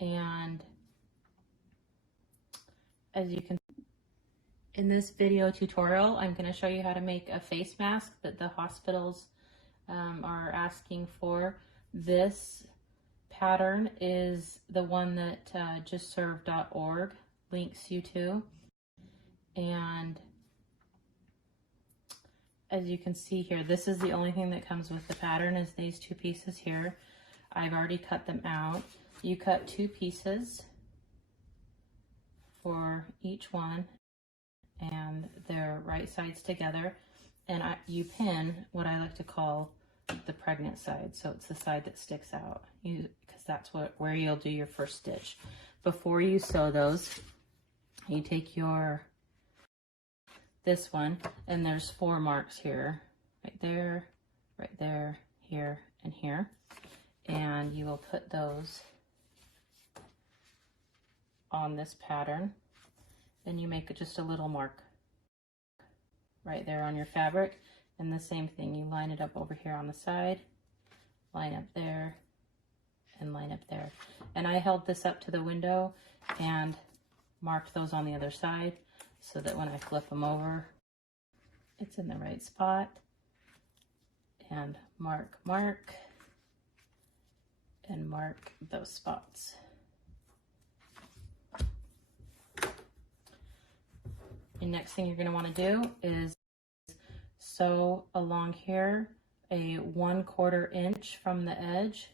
And as you can, in this video tutorial, I'm going to show you how to make a face mask that the hospitals are asking for. This pattern is the one that justserve.org links you to. And as you can see here, this is the only thing that comes with the pattern is these two pieces here. I've already cut them out. You cut 2 pieces for each one, and they're right sides together. And you pin what I like to call the pregnant side, so it's the side that sticks out, because that's where you'll do your first stitch. Before you sew those, you take this one, and there's 4 marks here, right there, here, and here, and you will put those on this pattern, and you make just a little mark right there on your fabric. And the same thing, you line it up over here on the side, line up there, and line up there. And I held this up to the window and marked those on the other side so that when I flip them over, it's in the right spot. And mark, and mark those spots. The next thing you're going to want to do is sew along here a 1/4 inch from the edge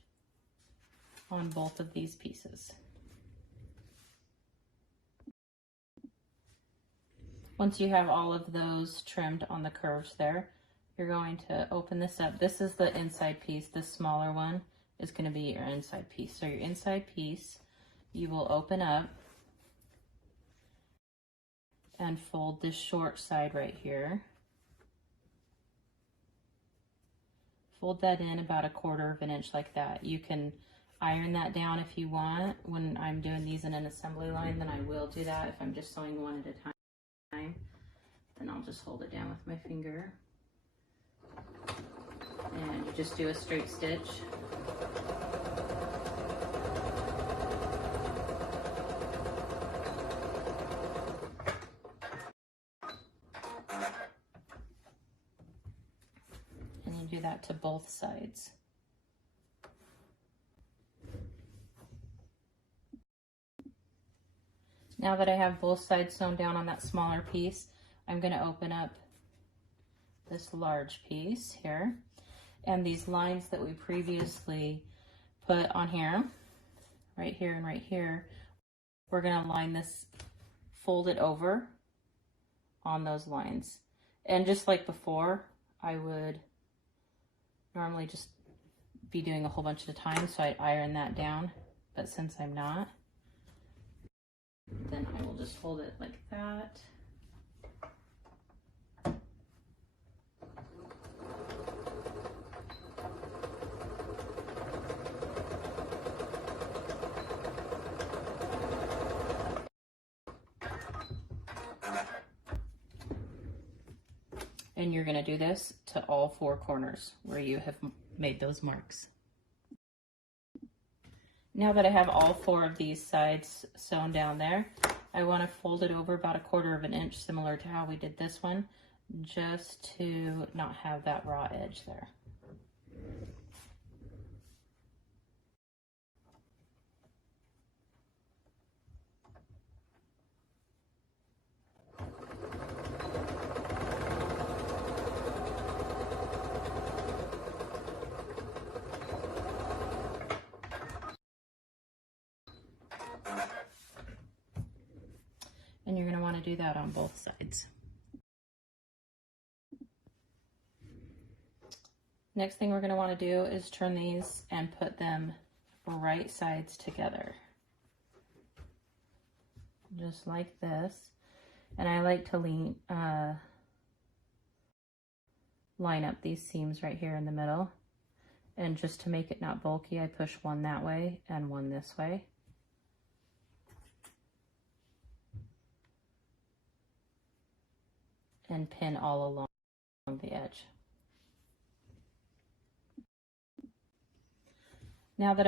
on both of these pieces. Once you have all of those trimmed on the curves there, you're going to open this up. This is the inside piece. This smaller one is going to be your inside piece. So your inside piece, you will open up and fold this short side right here. Fold that in about 1/4 inch like that. You can iron that down if you want. When I'm doing these in an assembly line, then I will do that. If I'm just sewing one at a time, then I'll just hold it down with my finger. And you just do a straight stitch. And you do that to both sides. Now that I have both sides sewn down on that smaller piece, I'm going to open up this large piece here. And these lines that we previously put on here, right here and right here, we're going to line this, fold it over on those lines. And just like before, I would normally just be doing a whole bunch at a time, so I'd iron that down. But since I'm not, then I will just hold it like that. And you're going to do this to all 4 corners where you have made those marks. Now that I have all 4 of these sides sewn down there, I want to fold it over about 1/4 inch, similar to how we did this one, just to not have that raw edge there. And you're going to want to do that on both sides. Next thing we're going to want to do is turn these and put them right sides together. Just like this. And I like to line up these seams right here in the middle. And just to make it not bulky, I push one that way and one this way. And pin all along the edge. Now that